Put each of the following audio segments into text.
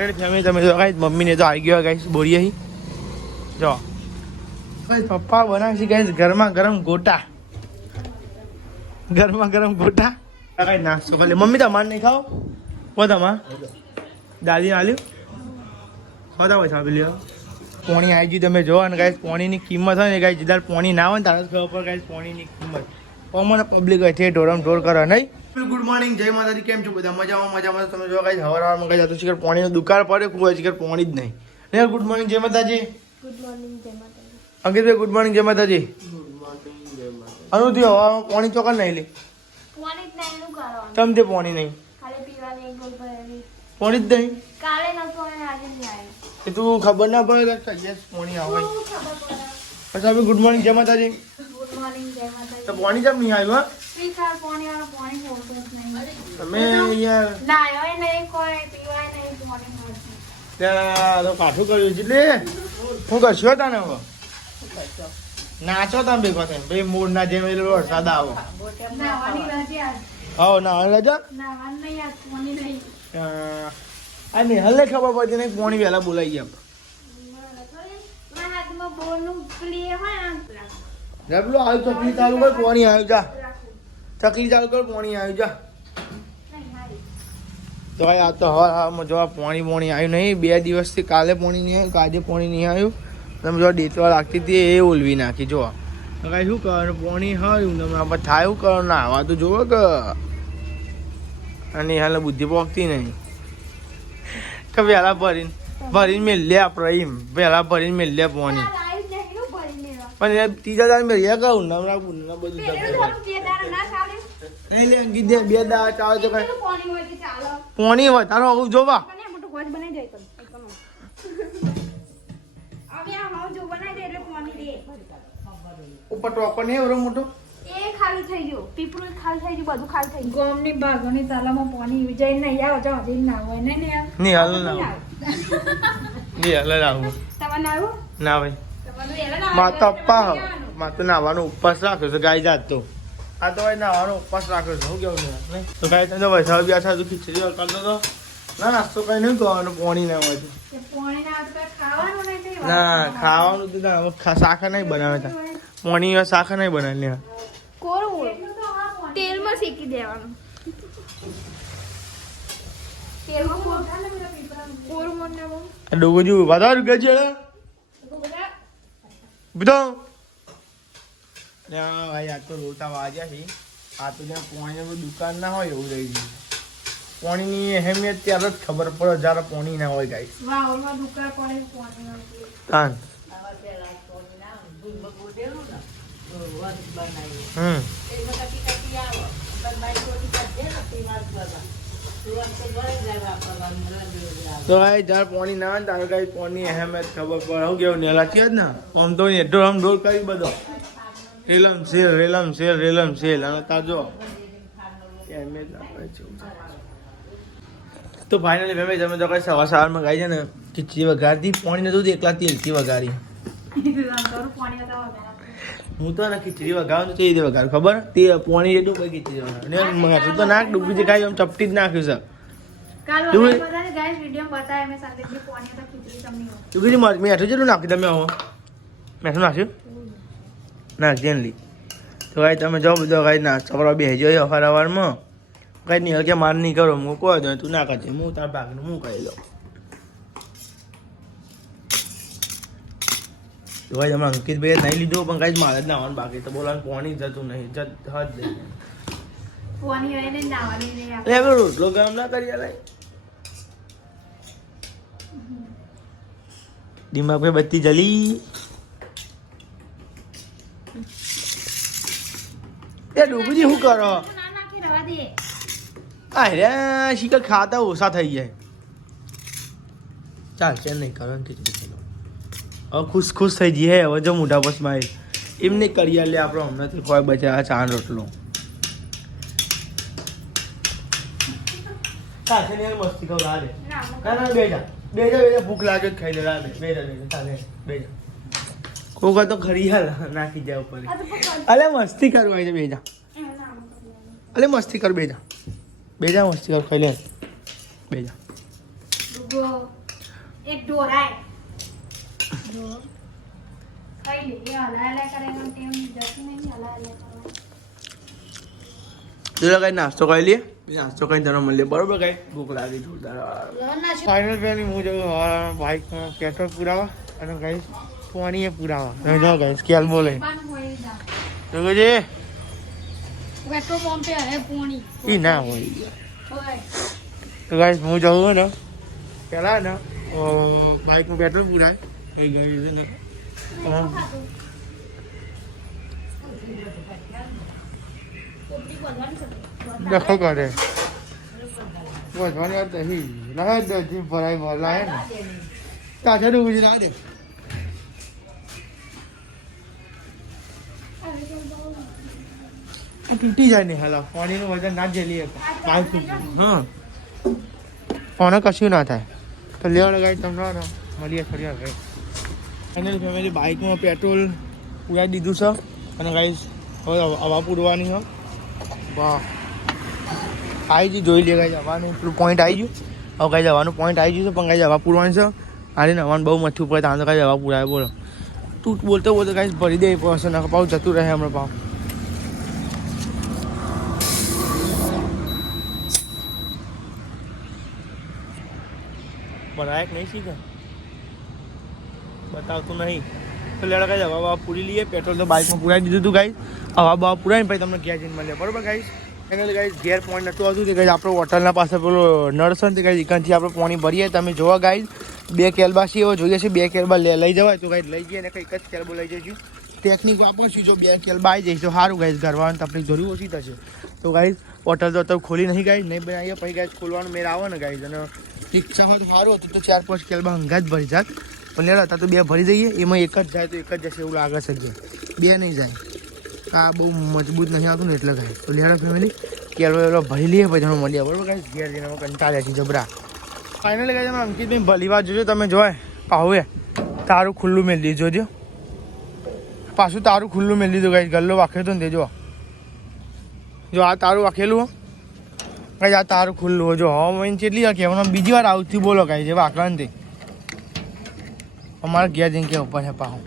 Family તમે જો guys મમ્મીને તો આવી ગયો ગાઈસ બોરી જો પપ્પા બનાવશે ગાઈસ ગરમા ગરમ ગોટા ગાઈસ નાસ્તો કરી મમ્મી તમારે નહીં ખાઓ હો તમા દાદી આલ્યું હોતા હોય સાબી લ્યો પોણી આવી ગયું તમે જો અને ગાઈસ પોણીની કિંમત હોય ને ગાઈસ જીદાર પોણી ના હોય ને તારા ખબર પર ગાઈસ પોણીની કિંમત કોમન પબ્લિક હોય છે ઢોરમ ઢોર કરે નહીં. ગુડ મોર્નિંગ જય માતાજી કેમ છો બધા મજામાં તમે જો ગાઈસ હવારમાં ગાઈસ તો શિખર પોણીનો દુકાળ પડે કોઈ શિખર પોણી જ નહીં ને ગુડ મોર્નિંગ જય માતાજી. ગુડ મોર્નિંગ જય માતાજી. અંકિતભાઈ ગુડ મોર્નિંગ જય માતાજી. અનુથી હવામાં પોણી ચોકર નહીં લે પોણી જ નહીં નું કરવાનું તમ તે પોણી નહીં ખાલી પીવાની એક ગોળ ભરેલી પોણી જ નહીં કાલે નતો અને આજે નહીં આવ્યો એ તું ખબર ના પડે યસ પોણી આવે શું ખબર પડે. પછી આપણે ગુડ મોર્નિંગ જય માતાજી ગુડ મોર્નિંગ જય માતાજી. તો પોણી કેમ નહીં આવ્યું પીખા પોણી વાળો પોણી હોતું જ નહીં. તમે યાર ના હોય નહીં કોઈ પીવાય નહીં પોણી હોતું. ત્યાં તો કાઠું કર્યું છે એટલે હું કરશો તને હવે નાચો તમે ભેગો થાય ભાઈ મૂળ ના જેમ એટલે વરસાદ આવો નાવાની રજા આવો ના રજા નાવાનું નહીં આજ પોણી નહીં. આ નિહાલને ખબર પડતી નહીં પોણી વહેલા બોલાવી ગયા મારા હાથમાં બોલનું પેલી એ હોય ને પેલા. પેલો આવ્યું ચકલી ચાલુ કર પોણી આવ્યું જા ચકલી ચાલુ કર પોણી આવ્યું જા નહીં મારી. તો ભાઈ આ તો હવામાં જો પોણી આવ્યું નહીં 2 દિવસથી કાલે પોણી નહીં આવ્યું આજે પોણી નહીં આવ્યું તમે જો ડેટવા લાગતી હતી એ ઓલવી નાખી જો તો કાંઈ શું કરવાનું પોણી હાર્યું તમે આપણે થાય એવું કરવાનું ના આવા તો જોવો કે અને હાલ બુદ્ધિ પોકતી નહીં કે વહેલા ભરીને મેળ લે આપણે એમ વહેલા ભરીને મેળ લે પોણી આ લાઈવ નહીં નું ભરી લેવા. પણ એ ત્રીજા દાડ મેં રહ્યા કહું નવરા બધું પેલું થોડું જે દાડે ના ચાલે નહીં લે અંકિત દે 2 દાડા ચાલે તો કાંઈ પેલું પોણી હોય કે ચાલો. પોણી વધારો આવું જોવા મને મોટું ગોળ બનાવી જાય તમે હવે આ હું જો બનાવી દે એટલે પોણી દે ઉપર ટોપર નહીં એવડો મોટો એ ખાલી થઈ ગયું પીપળું ખાલી થઈ ગયું બધું ખાલી થઈ ગયું ગોમની બાગોની તાલામાં પોણી વિજય નહીં આવો જો હજી ના હોય નહીં નહીં હાલ ના આવું તમારે ના આવું ના ભાઈ તમારું એલા ના માં તો અપ્પા હવે માં તો નાવાનો ઉપવાસ રાખ્યો છે ગાય જાત તો આ તો ભાઈ નાવાનો ઉપવાસ રાખ્યો છે હું કેવું નહીં તો ગાય તો વૈસાવ બી આ ખીચડી કરતો તો ના નાસ્તો કઈ નહીં કરવાનું પોણી ના હોય પોણી ના આવતું ખાવાનું નહીં તે ના ખાવાનું તો શાખા નહીં બનાવે ત્યાં પોણી શાખા નહીં બનાવે કોરું તેલમાં શેકી દેવાનું તેલમાં કોરું મને ડોગો જેવું વધારે ગજે બધો ભાઈ આ તો રોતા વાગ્યા છે આ તો જ્યાં પોણીની દુકાન ના હોય એવું રહી ગયું પોણીની અહેમિયત ત્યારે જ ખબર પડે જ્યારે પોણી ના હોય ગાય વાવમાં દુકાન પડે પોણી કાન તો ભાઈ જ્યારે પોણી ના હોય તારે કઈ પોણી અહેમિયત ખબર પડે હું કેવું ને લાચી જ ને આમ તો આમ ઢોલ કરી બધો રેલમ સેલ અને તાજો અહેમિયત આપણે છે તો ફાઇનલી ભાઈ તમે તો કઈ સવારમાં ગાય છે ને ખીચડી વઘારતી પોણી નતું એકલા તેલથી વઘારી હું તો ખીચડી વઘારવાનું છે એ રીતે વઘાર ખબર તે પોણી એટલું કઈ ખીચડી વઘાર તો નાક ડૂબી છે કાંઈ આમ ચપટી જ નાખ્યું છે ડૂબી મેઠું જેટલું નાખ્યું તમે આવો મેઠું નાખ્યું નાખજે લી તો ભાઈ તમે જાઓ બધો કાંઈ નાસ્તો કરવા બેસજો અવારમાં કઈ નહીં કે માર નહીં કરો હું કહો દો તું ના કરજે હું તાર ભાગનું હું કહી દઉં તો ભાઈ તમે અંકિતભાઈએ નહીં લીધું પણ કાંઈ મારે જ નાવાનું બાકી તો બોલવાનું પોણી જતું નહીં હદ નહીં રોટલો ગરમ ના કરી લે દિમાગ પે બત્તી જલી એ ડૂબજી શું કરો અરે શીખર ખાતા ઓછા થઈ જાય ચાલશે નહીં કરો ખીચડી ચલો હવે ખુશ થઈ જઈએ હવે જો મોઢા પર સ્માઈલ એમ નહીં કરીએ લે આપણે હમણાંથી ખોય બચા ચાર રોટલો ચાલશે ને મસ્તી કહું રાધે ના બેજા ભૂખ લાગે જ ખાઈ લે રાધે બેજા કોકા તો ખરી હાલ નાખી જાય ઉપર અલે મસ્તી કરવા છે બેજા અલે મસ્તી કર બેજા મસ્તી કર ખાઈ લે બેજા એક ઢોરાય ખાઈ લે એ હલાય કરે એમ તેમ જતું નહીં હલાય ચલો કઈ નાસ્તો કરી લઈએ નાસ્તો કરીને તને મળીએ બરોબર કઈ ભૂખ લાગી જોરદાર ફાઇનલ પેલી હું જઉં બાઇકમાં પેટ્રોલ પુરાવા અને કઈ પાણીએ પુરાવા તમે જાઓ કઈ સ્કેલ બોલે તો જે પેટ્રોલ પંપે હે પાણી ઈ ના હોય તો ગાઈસ હું જાઉં ને પેલા ને બાઇકમાં પેટ્રોલ પુરાય એ ગઈ છે ને देखो करे बस वाली बात नहीं लगा दे जी भराई भरला है ना ताजा डूब जी ना दे टूटी जाए नहीं हाल पानी નું વજન ના જેલી હા પાણી કશું ના થાય તો લેવા લગાઈ તમને મળીએ ફરી ગઈ ફાઇનલ ફેમિલી બાઇકમાં પેટ્રોલ પૂરાઈ દીધું છે અને ગાઈસ હવે હવા પૂરવાની છે વાહ આવી ગયું જોઈ લે ગાઈ જવાનું પેલું પોઈન્ટ આવી ગયું હવે ગાઈ જવાનું પોઈન્ટ આવી ગયું છે પણ ગાઈ જવા પૂરવાની છે આને નવાનું બહુ મથું પડે ત્યાં તો ગાઈ જવા પૂરાય બોલો તું બોલતો બોલતો ગાઈ ભરી દે પડશે ને પાઉ જતું રહે હમણાં પાઉ બનાયક નહીં શીખે બતાવતું નહીં તો લેડા ગાઈ હવા પૂરી લઈએ પેટ્રોલ તો બાઇકમાં પૂરાઈ દીધું હતું ગાઈ હવા પૂરાઈને પછી તમને ઘેર જઈને મળે બરોબર ગાઈસ એને ગાઈસ ઘેર પાણી નહોતું આવતું તે ગાઈસ આપણે હોટલના પાસે પેલો નળ છે ને તે ગાઈસ ઇકનથી આપણે પાણી ભરીએ તમે જોવા ગાઈસ 2 કેલબાસી એવો જોઈએ છે 2 કેલબા લઈ જવાય તો ગાઈસ લઈ જઈએ ને કંઈક જ કેલબો લઈ જઈશું ટેકનિક વાપરશું જો 2 કેલબા આવી જઈશ તો સારું ગાઈસ ઘરવાનું તકલીફ થોડી ઓછી થશે તો ગાઈસ હોટલ તો ખોલી નહીં ગાઈસ નહીં બનાવીએ પછી ગાઈસ ખોલવાનું મેળ આવે ને ગાઈસ અને રિક્ષા હોય તો સારું હતું તો 4-5 કેલબા હંગા જ ભરી જાત પણ લેડા હતા તો 2 ભરી જઈએ એમાં એક જ જાય તો એક જ જશે એવું લાગે છે 2 નહીં જાય આ બહુ મજબૂત નહીં આવતું ને એટલે ગાય તો લેડા ફેમિલી કેળવો એલો ભરી લઈએ પછી તમે મળીએ બરોબર ગાય ઘેર જઈને કંટાળ્યા છીએ જબરા ફાઇનલી ગાય તમે અંકિતભાઈ ભલી વાત જોજો તમે જોય પાહુએ તારું ખુલ્લું મેળ દીધું જોજો પાછું તારું ખુલ્લું મેળ દીધું ગાય ગલ્લો વાંખ્યો તો ને તે જો આ તારું વાંખેલું ગાય આ તારું ખુલ્લું હોય જો હવે મને કેટલી વાર કહેવાનું બીજી વાર આવતી બોલો ગાય જે વાંકડા ને તે અમારે ઘેર જઈને કે ઉપર છે પાહું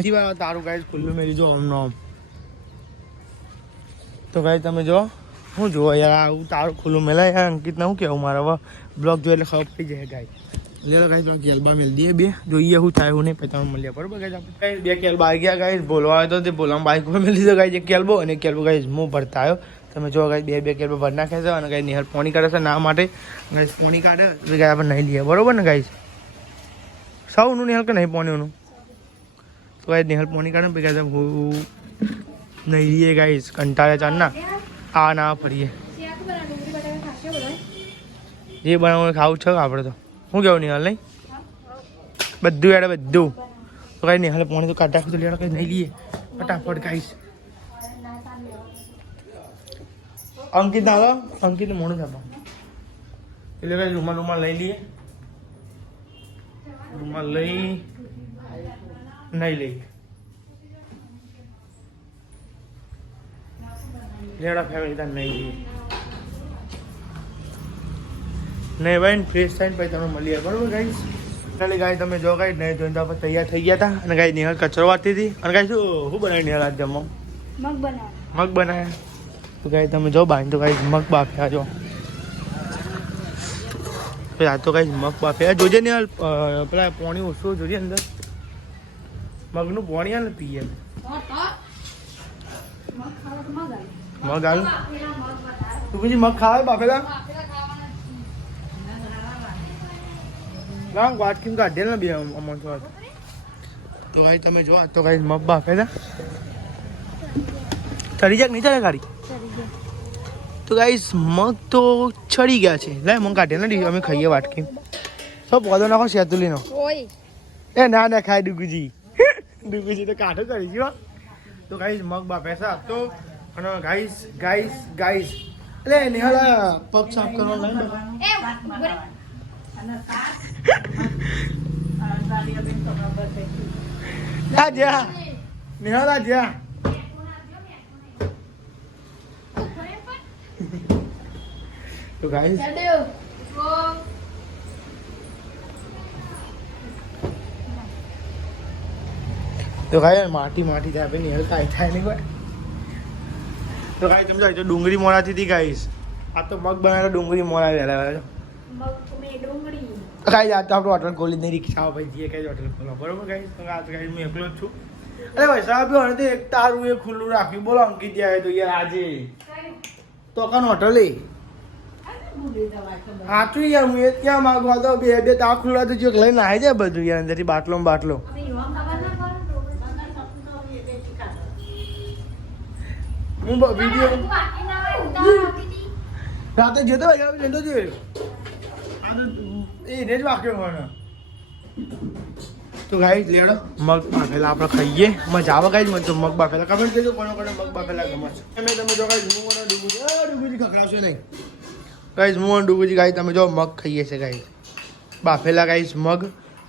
હજી વાર તારું ગાય ખુલ્લું મેળી જો આમનો આમ તો ગાય તમે જો શું જુઓ યાર આવું તારું ખુલ્લું મેલાય યાર અંકિત ના શું કહેવું મારે હવે બ્લોગ જોઈ એટલે ખબર પડી જાય ગાય લે ગાય તો કેલબા મેળ દઈએ 2 જોઈએ શું થાય હું નહીં પછી તમે મળીએ બરોબર ગાય આપણે 2 કેલબા આવી ગયા ગાય બોલવા આવ્યો તો તે બોલવામાં બાઇક પર મેળી દીધો ગાય એક કેલબો અને કેલબો ગાય હું ભરતા આવ્યો તમે જો ગાય 2 કેલબા ભરી નાખે છે અને ગાય નિહાર પોણી કાઢે છે ના માટે ગાય પોણી કાઢે તો ગાય આપણે નહીં લઈએ બરોબર ને ગાય સૌનું નિહાલ કે નહીં પોણીનું તો ગાય નિહાલ પોણી કાઢે પછી ગાય હું નહીં લઈએ ગાઈસ કંટાળે ચાલ ના આ ના ફરીએ જે બનાવવાનું ખાવું છે આપણે તો શું કેવું નિહાલ નહીં બધું યાર બધું તો કાંઈ નિહાલ પોણી તો કાઢ રાખી તો લેવા કંઈ નહીં લઈએ ફટાફટ ગાઈસ અંકિત ના લો અંકિત મોડું થાપા એટલે કાંઈ રૂમાલ લઈ લઈએ રૂમાલ લઈ નહીં લઈએ લેડા ફેમિલી ત્યાં નહીં લઈએ નહીં ભાઈ ફ્રેશ થઈને પછી તમે મળીએ બરોબર ગાઈસ ચાલી ગાય તમે જો ગાઈ નહીં ધોઈને આપણે તૈયાર થઈ ગયા હતા અને ગાય નિહાળ કચરો વાતી હતી અને ગાય શું બનાવી નિહાળ આજ જમવા મગ બનાવ્યા તો ગાય તમે જો બાંધ તો ગાય મગ બાફ્યા જો આ તો ગાય મગ બાફ્યા જોજે નિહાળ પેલા પાણી ઓછું જોજે અંદર મગનું પાણી આવે ને પીએ મગ આલુ તું પછી મગ ખાવે બાફેલા ગામ વાટકીમ કાઢેલ ને બે અમન તો ભાઈ તમે જો આ તો ગાઈસ મગ બાફેલા ચડી જાય નહીં ચાલે ગાડી તો ગાઈસ મગ તો ચડી ગયા છે લે મગ કાઢે ને અમે ખાઈએ વાટકી સબ પોદો નાખો સેતુલીનો એ ના ના ખાય ડુગુજી ડુગુજી તો કાઢો કરી જો તો ગાઈસ મગ બાફે તો અને ગાઈસ એટલે નિહાળ પગ સાફ કરવાનો નહીં નિહાળ જ્યાં તો ગાઈસ તો ખાઈ માટી થાય ભાઈ નિહળ કાંઈ થાય નહીં કોઈ. તો ખાઈ તમે જો ડુંગળી મોડાથી હતી ગાઈશ. આ તો મગ બનાવેલો ડુંગળી મોડા વહેલા વહેલા. ખાઈ આ તો આપણે હોટલ ખોલી નહીં રિક્ષાઓ ભાઈ જઈએ કઈ હોટલ ખોલો બરોબર ગાઈશ. તો આ તો ગાઈશ હું એકલો જ છું. અરે ભાઈ સાહેબ અને એક તારું એ ખુલ્લું રાખ્યું બોલો અંકિત આવે તો યાર આજે તો કાન હોટલ સાચું યાર હું એ ક્યાં માગવા તો બે તાવ ખુલ્લા તો જો લઈને આવી જાય બધું યાર અંદરથી બાટલો બાટલો. હું વિડીયો રાતે જતો ભાઈ જતો જ એને જ વાક્યો મને. તો ગાઈ લેડો મગ બાફેલા આપણે ખાઈએ મજા આવે ગાઈ મને તો મગ બાફેલા કમેન્ટ કરજો કોનો કોનો મગ બાફેલા ગમે છે. તમે જો ગાઈ હું અને ડુગુજી ખખડાવશો નહીં ગાઈસ હું અને ડુગુજી ગાઈ તમે જો મગ ખાઈએ છે ગાઈ બાફેલા ગાઈસ મગ.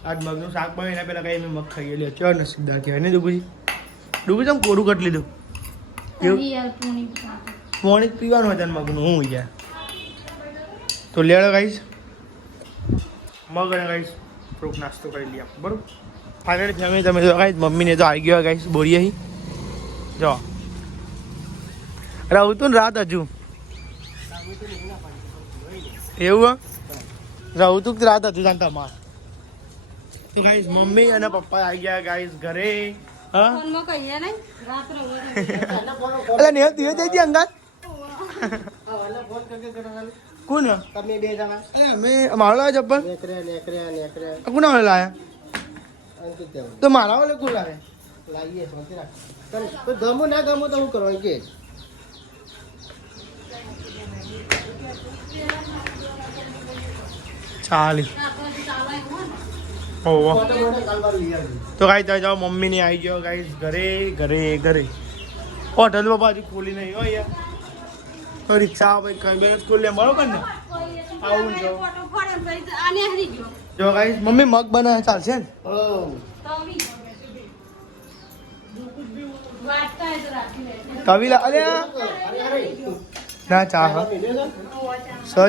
આજ મગનું શાક બને એના પહેલાં ગાઈ મેં મગ ખાઈએ લે ચો નસીબદાર કહેવાય ને ડુગુજી. ડુગુજી આમ કોરું કટ લીધું પાણી પીવાનું હોય મગનું હું યાર. તો લેડો ગાઈસ મગ અને ગાઈસ થોડુંક નાસ્તો કરી લઈએ આપણે બરાબર. ફાઇનલી ફેમિલી તમે જો ગાઈસ મમ્મીને તો આવી ગયો ગાઈસ બોરીએ જો રહું તું ને રાત હજુ એવું રહું તું રાત હજુ જાણતા માર. તો ગાઈસ મમ્મી અને પપ્પા આવી ગયા ગાઈસ ઘરે. હા અરે ને તું જઈ દી અંગાત કોણ તમે બે જણા અરે અમે મારો લાવ્યા ચપ્પલ કોણ લાયા તો મારા વાળે કોણ લાવે લાવીએ તો ગમો ના ગમો તો હું કરવા કે ચાલી તો ગાઈ ત્યાં જાઓ મમ્મીની આવી ગયો ગાઈસ ઘરે હોટલમાં પાછી ખોલી નહીં હોય યાર. તો રિક્ષા ભાઈ કઈ બેન ખોલી બરોબર ને આવું જો ગાઈસ મમ્મી મગ બનાવે ચાલશે ને. કવિલા અરે ના ચા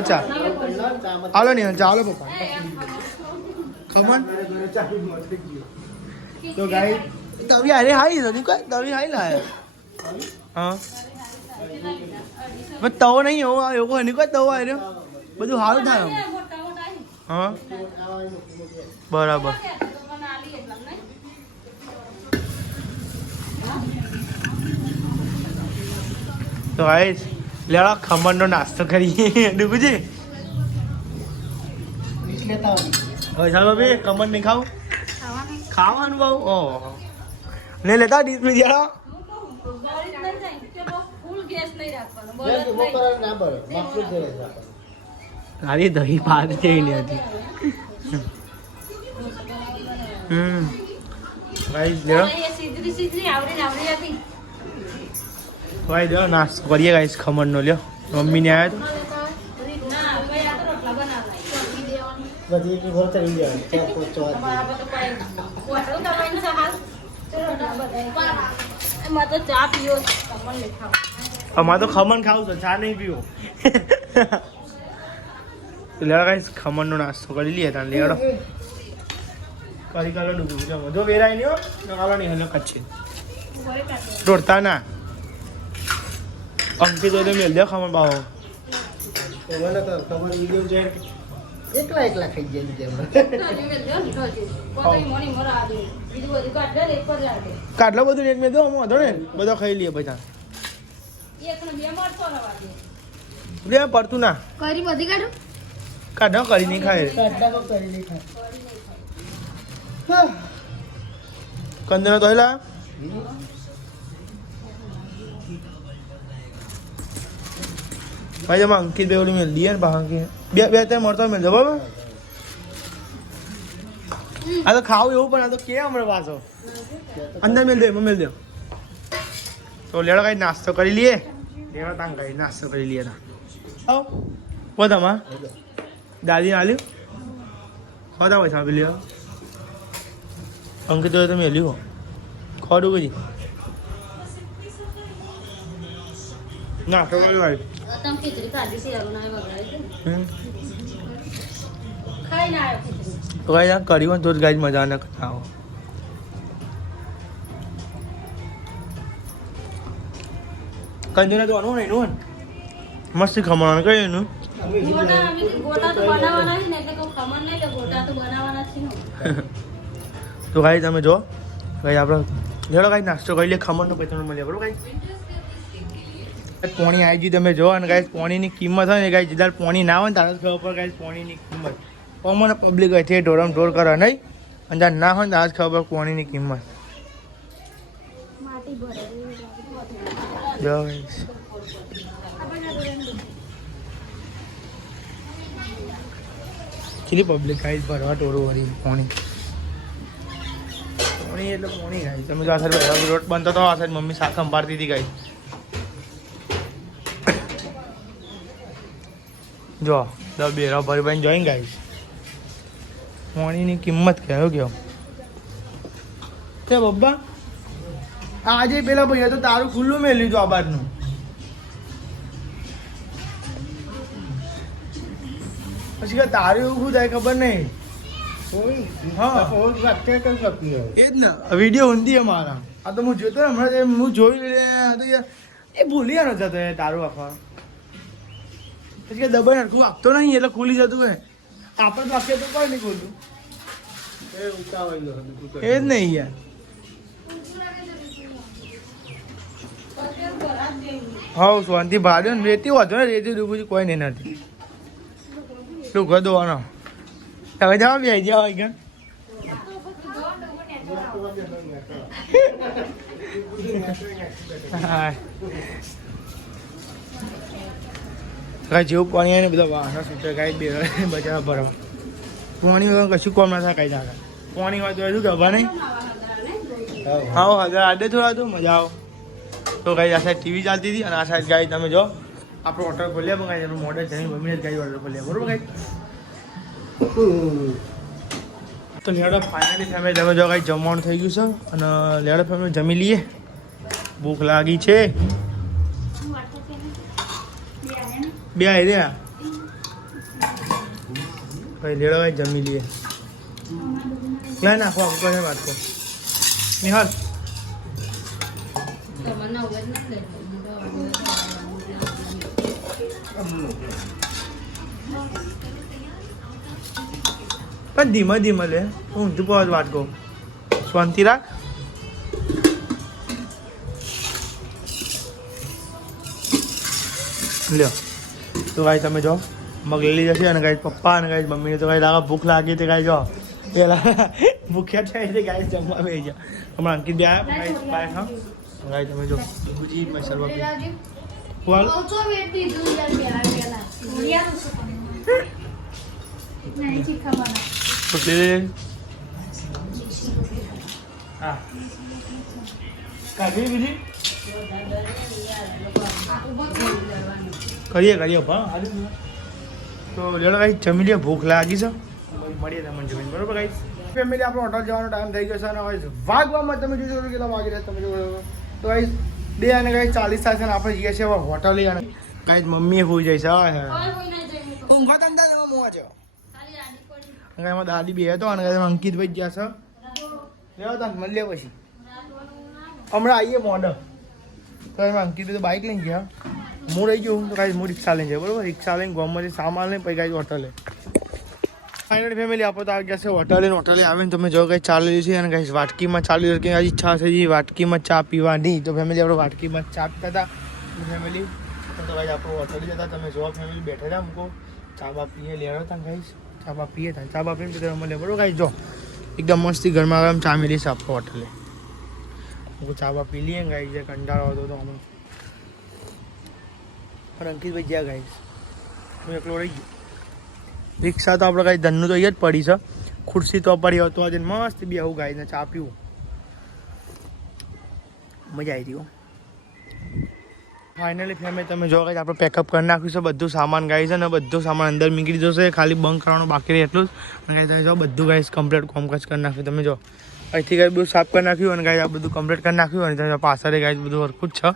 ચા હાલો ને ચાલો પપ્પા ખમણ. તો ગાઈસ તવી અરે હાઈ નથી કોઈ તવી હાઈ લાયા હા બસ તવો નહીં એવું નહીં કોઈ તવો આવ્યો બધું સારું થાય હા બરાબર. તો ગાઈસ લેવા ખમણનો નાસ્તો કરીએ ડૂબુજી. હવે ચાલો ભાઈ ખમણ નહીં ખાવું ખાવાનું બહુ ઓહો ને લેતા ડીશ में જરા અરે દહીં ભાત છે નહીં હતી. ગાઈસ લ્યો ભાઈ લ્યો નાસ્તો કરીએ ગાઈસ ખમણનો લ્યો મમ્મીને આવ્યા તો બધી એક ઘર કરી અમારે તો ખમણ ખાવું છે ચા નહીં પીવો. લેવા ગાઈસ ખમણનો નાસ્તો કરી લઈએ તાન લેડો કરી કાલો ડૂબું જમો જો વેરાય નહીં હો કાલો નહીં હલો કચ્છી દોડતા ના અંકિત તો મેલ દે ખમણ બાવો ખમણ વિડીયો છે એકલા ખાઈ જાય કાટલો બધું એક મેં દો વાંધો ને બધો ખાઈ લઈએ બધા લે પડતું ના કરી બધી કાઢો કાઢો કરી નહીં ખાય કંદનો તો હેલા ભાઈ જમા અંકિત બેવડી મેલ દઈએ ને બાકી બે ત્રણ મળતો મેલ જો બરાબર. આ તો ખાવું એવું પણ આ તો કે હમણાં પાછો અંદર મેલ દે દો તો લેડો કઈ નાસ્તો કરી લઈએ લેડો તાંગ કઈ નાસ્તો કરી લઈએ તા આવ વધામાં દાદી આલ્યું ખોદા પૈસા આપી લ્યો અંકિત તો મેલ્યું ખોડું કઈ નાસ્તો કરી ભાઈ તો ગાઈ કર્યું તો જ ગાઈ મજા ના આવો કંજોને તો આનું એનું મસ્ત ખમણ કઈ એનું તો ભાઈ તમે જો ભાઈ આપણે લેડો કાંઈ નાસ્તો કરી લે ખમણનો પૈસા મળે બરોબર કાંઈ પોણી આવી ગઈ તમે જો અને કાંઈ પોણીની કિંમત હોય ને કાંઈ જીદાર પોણી ના હોય ને તારે ખબર પડે કાંઈ પોણીની કિંમત કોમન પબ્લિક હોય છે ઢોરમ ઢોર કરે નહીં અને જ્યારે ના હોય ને તારે ખબર પડે પોણીની કિંમત જો કેટલી પબ્લિક કાંઈ ભરવા ટોરું વળી પોણી પોણી એટલે પોણી ગાય તમે જો આ સાઈડ રોટ બનતો તો આ સાઈડ મમ્મી શાક સંભાળતી હતી ગાય જો બેરા ભરી ભાઈ જોઈને ગાય પોણીની કિંમત કહેવું કેવું તે બબ્બા આજે પેલા ભાઈ તો તારું ખુલ્લું મેં લીધું આ બાજનું પછી તારું એવું શું થાય ખબર નહીં હા એ જ ને વિડીયો ઊંધી અમારા આ તો હું જોતો ને હમણાં હું જોઈ તો યાર એ ભૂલી જતો જતો તારું આખા પછી કે દબાઈ હરખું આપતો નહીં એટલે ખુલી જતું હોય આપણે તો આખે તો કોઈ નહીં ખોલતું એ જ નહીં યાર હા શાંતિ ભાડ્યો ને રેતી વાંધો ને રેતી ડૂબું કોઈ નહીં નથી શું કહો દોવાનો તમે જાઓ બે જાઓ ગયા હા જેવું પાણી આવે ને બધા વાહનો સૂચે કાંઈ બે બચારા ભરવા પાણી વગર કશું કોમ ના થાય કાંઈ જાગે પાણી હોય તો શું ખબર નહીં હા હા આડે થોડા તો મજા આવો તો કાંઈ આ સાઈડ ટીવી ચાલતી હતી અને આ સાઈડ ગાય તમે જો આપણો ઓર્ડર ખોલ્યા પણ કાંઈ મોડેલ જઈને મમ્મીને જ ગાય ઓર્ડર ખોલ્યા બરોબર કાંઈ તો લેડો ફાઇનલી ફેમિલી તમે જો કાંઈ જમવાનું થઈ ગયું છે અને લેડો ફેમિલી જમી લઈએ ભૂખ લાગી છે બે આવી રહ્યા ભાઈ લેડો ભાઈ જમી લઈએ ક્યાં નાખો આખું કને વાત કહો નિહાલ પણ ધીમે ધીમે લે હું તું પહોંચ વાત કહું શાંતિ રાખ લ્યો તો ભાઈ તમે જો મગ લઈ જશે અને કાંઈ પપ્પા અને કાંઈ મમ્મીને તો કાંઈ લાગે ભૂખ લાગી તે કાંઈ જો પેલા ભૂખ્યા થાય છે કાંઈ જમવા બે જાય હમણાં અંકિત બે આવ્યા કાંઈ બાય હા કાંઈ તમે જો ગુજી મસાલા હા કાઢી બીજી કરીએ પણ તો લેડો કાંઈ જમી લે ભૂખ લાગી છે મળીએ તમને જમીન બરોબર કાંઈ ફેમિલી આપણો હોટલ જવાનો ટાઈમ થઈ ગયો છે અને હવે વાગવામાં તમે જોઈ શકો કેટલા વાગી રહ્યા તમે જોઈ તો કાંઈ 2 અને કાંઈ 40 થાય છે ને આપણે જઈએ છીએ હવે હોટલ અને કાંઈ મમ્મી હોઈ જાય છે ઊંઘો તંદા એમાં મોવા છે કાંઈ એમાં દાદી બે હતો અને કાંઈ અંકિતભાઈ ગયા છે લેવો તને મળીએ પછી હમણાં આવીએ મોડલ તો એમાં અંકિતભાઈ તો બાઇક લઈને ગયા હું રહી ગયો તો કાંઈ હું રિક્ષા લઈને જાય બરોબર રિક્ષા લઈને ગામમાંથી સામાન લઈને પછી કાંઈ હોટલે ફાઇનલ ફેમિલી આપો તો આવી ગયા છે હોટલે આવીને તમે જો કંઈ ચાલેલી છે અને કંઈ વાટકીમાં ચાલી રહ્યું કે આજે ઈચ્છા થઈ વાટકીમાં ચા પીવાની તો ફેમિલી આપણે વાટકીમાં ચા પીતા હતા ફેમિલી તો ભાઈ આપણું હોટલે જતા તમે જો ફેમિલી બેઠા હતા મૂકો ચા બા પીએ લેવા હતા ગાઈશ ચા બા પીએ હતા ચા બા પીને તો મળે બરોબર ગાઈશ જો એકદમ મસ્તી ગરમા ગરમ ચા મેલી છે આપણો હોટલે હું ચા બા પી લઈએ ગાઈશ જે કંટાળો હતો તો અમે પણ અંકિતભાઈ જ્યાં ગાઈશ હું એકલો રહી ગયો રિક્ષા તો આપણે કાંઈ ધનનું તો અહીંયા જ પડી છે ખુરશી તો પડી હોય તો આજે મસ્ત બી આવું ગાઈને ચા પીવું મજા આવી હતી ફાઇનલી ફેમિલી તમે જો કાંઈ આપણે પેકઅપ કરી નાખ્યું છે બધું સામાન ગાય છે ને બધું સામાન અંદર નીકળી જશે ખાલી બંધ કરવાનું બાકી રહે એટલું જ અને કાંઈ તમે જો બધું ગાઈસ કમ્પ્લીટ કોમકાજ કરી નાખ્યું તમે જો અહીંથી કાંઈ બધું સાફ કરી નાખ્યું અને કાંઈ આ બધું કમ્પ્લીટ કરી નાખ્યું અને તમે પાછળ ગાઈસ બધું હરખું જ છે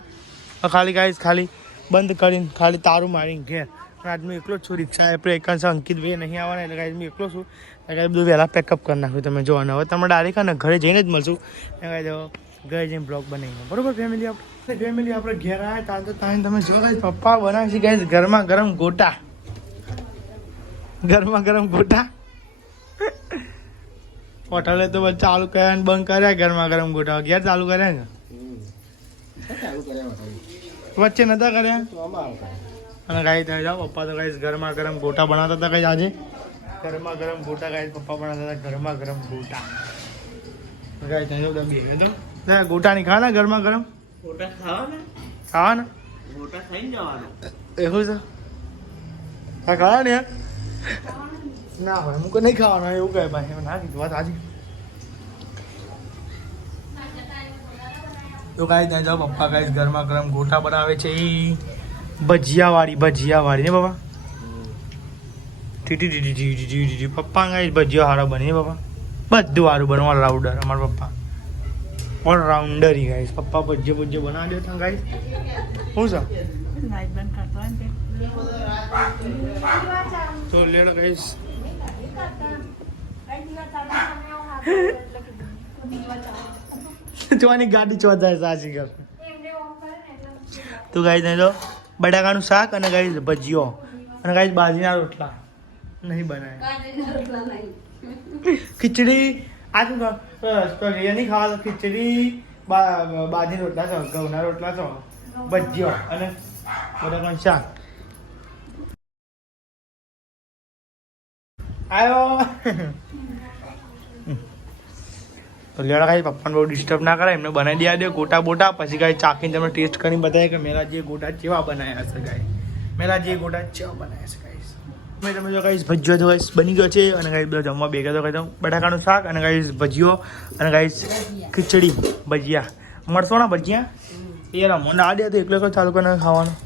ખાલી ગાઈસ ખાલી બંધ કરીને ખાલી તારું મારીને ઘેર આજ હું એકલો જ છું રિક્ષા આપણે એકાંશ અંકિતભાઈ નહીં આવવાના એટલે કાંઈ હું એકલો છું કાંઈ બધું વહેલા પેકઅપ કરી નાખ્યું તમે જોવાનું હવે તમે ડાયરેક્ટ ને ઘરે જઈને જ મળશું કાંઈ ઘરે જઈને બ્લોગ બનાવીને બરોબર ફેમિલી આપણે ઘેર આવ્યા ત્યાં તો ત્યાં તમે જો guys, પપ્પા બનાવે છે guys ગરમા ગરમ ગોટા હોટલે તો બસ ચાલુ કર્યા ને બંધ કર્યા ગરમા ગરમ ગોટા ઘેર ચાલુ કર્યા ને વચ્ચે નતા કર્યા અને ગાઈ ત્યાં જાઓ પપ્પા તો ગાઈસ ગરમા ગરમ ગોટા બનાવતા હતા ગાઈસ આજે ગરમા ગરમ ગોટા ગાઈસ પપ્પા બનાવતા હતા ગરમા ગરમ ગોટા ગાઈ ત્યાં જાઓ દબી તો ગોટા નહીં ખાવાના ગરમા ગરમ ગોટા ખાવાના ખાવાના ગોટા ખાઈને જવાનું એવું છે હા ખાવા ને ના હોય અમુક નહીં ખાવાનું એવું કહે ભાઈ ના કીધું વાત સાચી તો કાંઈ ત્યાં જાઓ પપ્પા કાંઈ ગરમા ગરમ ગોટા બનાવે છે એ ભજીયાવાળી ને બાબા ટી પપ્પા કાંઈ ભજીયા સારા બને ને બાબા બધું સારું બને ઓલરાઉન્ડર અમારા પપ્પા ઓલરાઉન્ડર ઈ ગાઈસ પપ્પા ભજીયા બનાવી દેતા ગાઈસ શું છે તો લેડો ગાઈસ જોવાની ગાડી ચોધાય સાચી કર તો ગાઈસ નહીં તો બટાકાનું શાક અને ગાઈસ ભજીયો અને ગાઈસ બાજરીના રોટલા નહીં બનાવ્યા ખીચડી આ શું નહીં ખાવા ખીચડી બાજરી રોટલા છો ઘઉંના રોટલા છો ભજીયો અને બટાકાનું શાક આવ્યો તો લેડા કાંઈ પપ્પાને બહુ ડિસ્ટર્બ ના કરે એમને બનાવી દે દે ગોટા બોટા પછી કાંઈ ચાખીને તમે ટેસ્ટ કરીને બતાવે કે મેરા જે ગોટા કેવા બનાવ્યા હશે ગાય મેરા જે ગોટા કેવા બનાવ્યા છે ગાઈસ તમે જો ગાઈસ ભજીયો તો ગાઈસ બની ગયો છે અને ગાઈસ બધા જમવા ભેગા તો કહી દઉં બટાકાનું શાક અને ગાઈસ ભજીયો અને ગાઈસ ખીચડી ભજીયા મળશો ને ભજીયા એ રમો ના દે તો એકલો ચાલુ કરીને ખાવાનું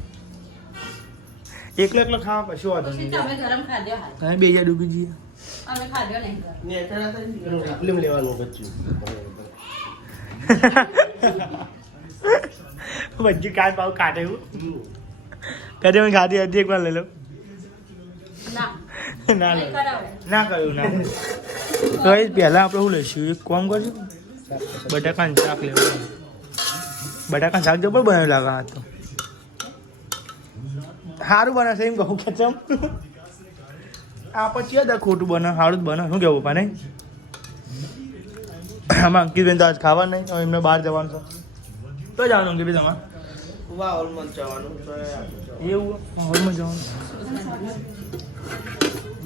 એકલો ખાવા કશું વાંધો નહીં બે હજાર ડૂબી જઈએ ભજી કાચ ભાવ કાઢે એવું કદી મેં ખાધી હતી એક વાર લઈ લો ના કહ્યું ના તો એ પહેલાં આપણે શું લઈશું એક કામ કરશું બટાકાનું શાક લેવું બટાકાનું શાક જબર બનાવી લાગે આ તો સારું બનાવશે એમ કહું કે ચમ આ પછી અદા ખોટું બને સારું જ બને શું કેવું પપ્પા નહીં આમાં અંકિતબેન તો આજ ખાવા નહીં એમને બહાર જવાનું છે તો જવાનું અંકિતભાઈ તમારે વાવલમાં જવાનું એવું હોલમાં જવાનું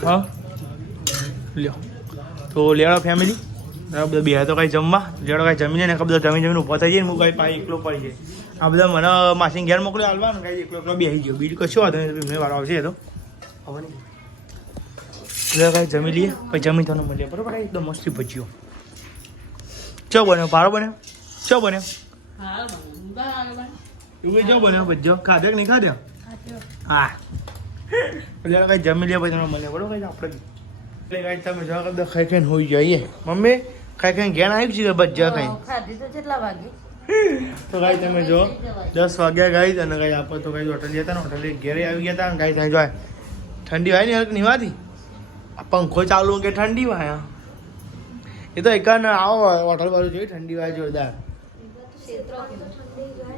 હા લ્યો તો લેડો ફેમિલી બધા બે તો કાંઈ જમવા લેડો કાંઈ જમીને ને બધા જમીને ઊભા થઈ જાય ને હું કાંઈ પાછી એકલો પડી જાય આ બધા મને માસીને ઘેર મોકલી હાલવાનું કાંઈ એકલો બેસી ગયો બીજું કશું વાંધો નહીં મેં વારો આવશે એ તો ખબર નહીં એટલે કાંઈ જમી લઈએ પછી જમી તમને મળીએ બરાબર એકદમ મસ્તી ભજીયો ચો બન્યો ભારો બન્યો ચો બન્યો એવું ચો બન્યો ભજીયો ખાધે કે નહીં ખાધે હા એટલે કાંઈ જમી લઈએ પછી તમને મળીએ બરાબર આપણે એટલે કાંઈ તમે જવા કરતા ખાઈ ખાઈને હોઈ જઈએ મમ્મી ખાઈ ખાઈને ઘેર આવી છે કે ભજીયા ખાઈ તો ગાઈ તમે જો 10 વાગ્યા ગાઈ અને ગાઈ આપણે તો ગાઈ હોટલ ગયા હતા ને હોટલે ઘેરે આવી ગયા હતા ને ગાઈ ત્યાં જો ઠંડી હોય ને હરક નહીં વાતી પંખો ચાલુ કે ઠંડી વાય એ તો એકાને આવો હોટલ બાજુ જોઈ ઠંડી વાય જોરદાર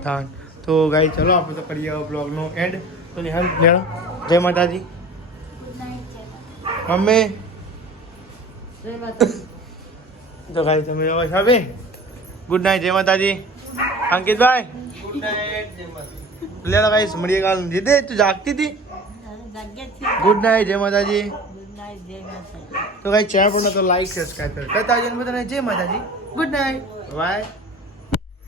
હા તો ગાઈ ચલો આપણે તો કરીએ બ્લોગનો એન્ડ તો નિહાલ લેડો જય માતાજી મમ્મી તો ગાઈ તમે જો સાબે ગુડ નાઇટ જય માતાજી અંકિતભાઈ ગુડ નાઇટ જય માતા લેડો ગાઈસ મળીએ કાલ દીદે તું જાગતી હતી ગુડ નાઇટ જય માતાજી તો ગાઈ ચેનલ પર તો લાઈક સબસ્ક્રાઇબ કરો કરતા જઈને બધાને જય માતાજી ગુડ નાઇટ બાય